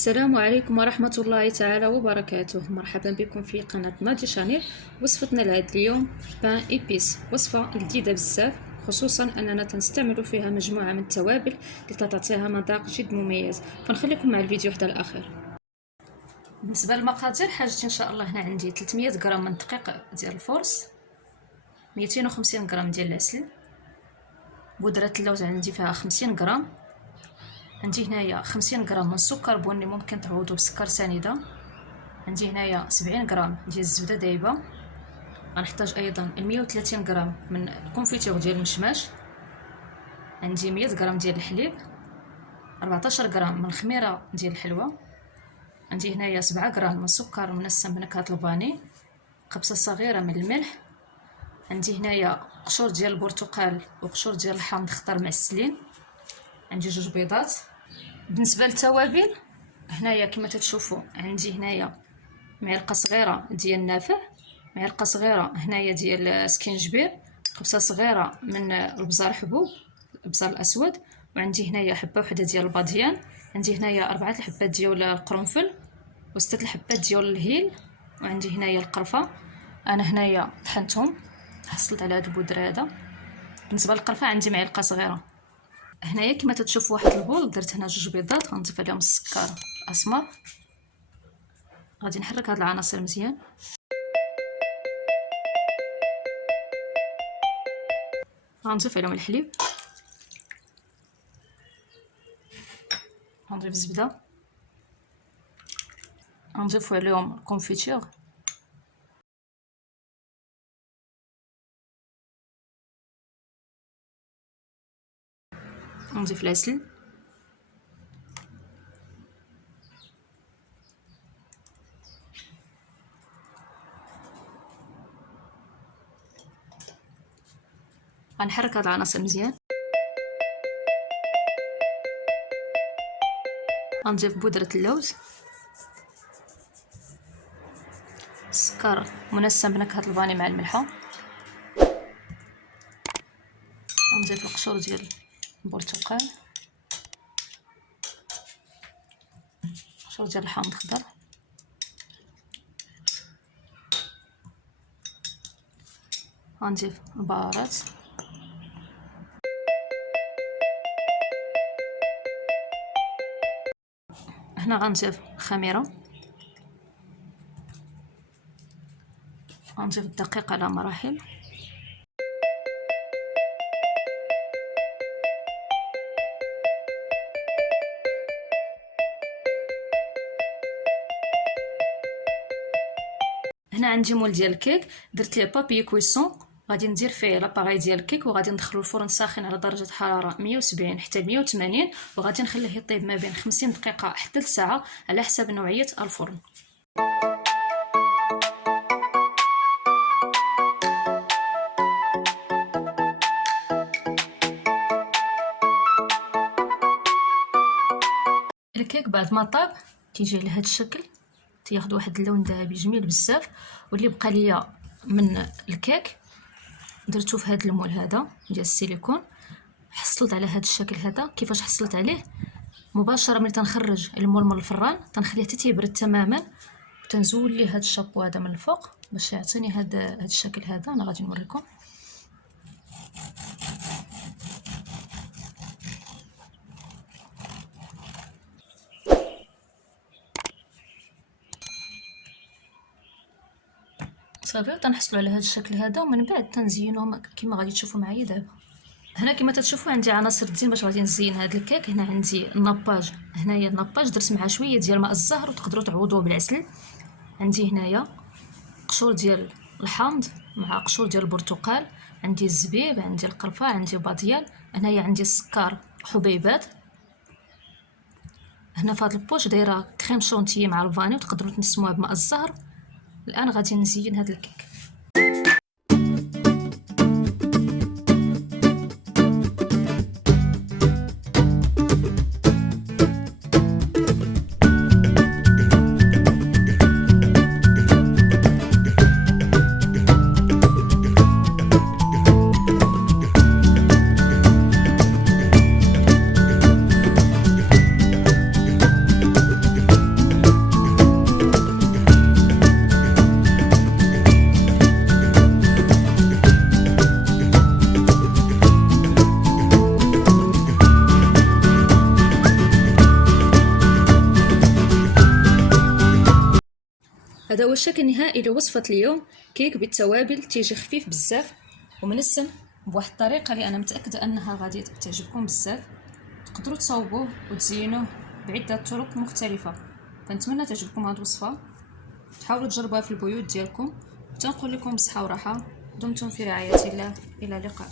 السلام عليكم ورحمة الله تعالى وبركاته. مرحبا بكم في قناة نادي شانيل. وصفتنا لهذا اليوم بان ايبيس، وصفة جديدة بزاف، خصوصا اننا تنستعمل فيها مجموعة من التوابل لتعطيها مذاق جد مميز. فنخليكم مع الفيديو حتى الاخير. بالنسبة للمقادير، حاجتي ان شاء الله هنا عندي 300 غرام من الدقيق ديال الفورس، 250 غرام ديال العسل، بودرة اللوز عندي فيها 50 غرام، عندي هنايا 50 غرام من السكر بني، ممكن تعوضوا بسكر سنيده، عندي هنايا 70 غرام ديال الزبده دايبه، غنحتاج ايضا 130 غرام من الكونفيتور ديال المشماش، عندي 100 غرام ديال الحليب، 14 غرام من الخميره ديال الحلوى، عندي هنايا 7 غرام من السكر منسم بنكهه الفاني، قبصه صغيره من الملح، عندي هنايا قشور ديال البرتقال وقشور ديال الحامض خضر معسلين، عندي 2 بيضات. بالنسبه للتوابل هنايا كما تشوفوا عندي هنايا معلقه صغيره ديال النافع، معلقه صغيره هنايا ديال سكينجبير، قبصه صغيره من البزار حبوب، البزار الاسود، وعندي هنايا حبه وحده ديال الباديان، عندي هنايا 4 الحبات ديال القرنفل و6 الحبات ديال الهيل، وعندي هنايا القرفه. انا هنايا طحنتهم، حصلت على هذا البودره هذا. بالنسبه للقرفه عندي معلقه صغيره. هنايا كما تشوفوا واحد البول، درت هنا 2 بيضات، غنضيف عليهم السكر الاسمر، غادي نحرك هاد العناصر مزيان. غنضيف عليهم الحليب، غنضيف الزبده، غنضيف عليهم الكونفيتور، نضيف العسل، غنحرك هاد العناصر مزيان. غنضيف بودرة اللوز، السكر منسم بنكهة الفاني مع الملحة، غنضيف القشور ديال البرتقال، قشور ديال الحامض الخضر، غنضيف البهارات، هنا غنضيف الخميره، غنضيف الدقيق على مراحل، هنا عندي مول ديال الكيك، درت ليه بابي كويسون، غادي ندير فيه لاباغاي ديال الكيك، وغادي ندخلو الفرن ساخن على درجه حراره 170 حتى 180، وغادي نخليه يطيب ما بين 50 دقيقه حتى لساعه على حسب نوعيه الفرن. الكيك بعد ما طاب تيجي على هذا الشكل، تياخذ واحد اللون ذهبي جميل بزاف. واللي بقى ليا من الكيك درتو في هذا المول هذا ديال السيليكون، حصلت على هذا الشكل هذا. كيفاش حصلت عليه؟ مباشره ملي تنخرج المول من الفران تنخليه حتى تيبرد تماما، تنزول ليه هذا الشابو هذا من الفوق باش يعطيني هذا الشكل هذا. انا غادي نوريكم. صافي تنحصلوا على هذا الشكل هذا، ومن بعد تنزينهم كما غادي تشوفوا معايا دابا. هنا كما تشوفوا عندي عناصر الزين باش غادي نزين هذا الكيك. هنا عندي الناباج، هنايا الناباج درت معاه شويه ديال ماء الزهر، وتقدروا تعوضوه بالعسل. عندي هنايا قشور ديال الحامض مع قشور ديال البرتقال، عندي الزبيب، عندي القرفه، عندي باديان، هنايا عندي السكر حبيبات. هنا في هذا البوش دايره كريم شونتيي مع الفاني، وتقدروا تنسموها بماء الزهر. الان غادي نزين هذا الكيك. هو الشكل النهائي لوصفة اليوم. كيك بالتوابل، تيجي خفيف بزاف ومنسم بواحد الطريقة اللي انا متأكدة انها غادي تعجبكم بزاف. تقدروا تصاوبوه وتزينوه بعدة طرق مختلفة. فنتمنى تعجبكم هذه الوصفة، حاولوا تجربوها في البيوت ديالكم. تنقول لكم بصحة وراحة، دمتم في رعاية الله، الى اللقاء.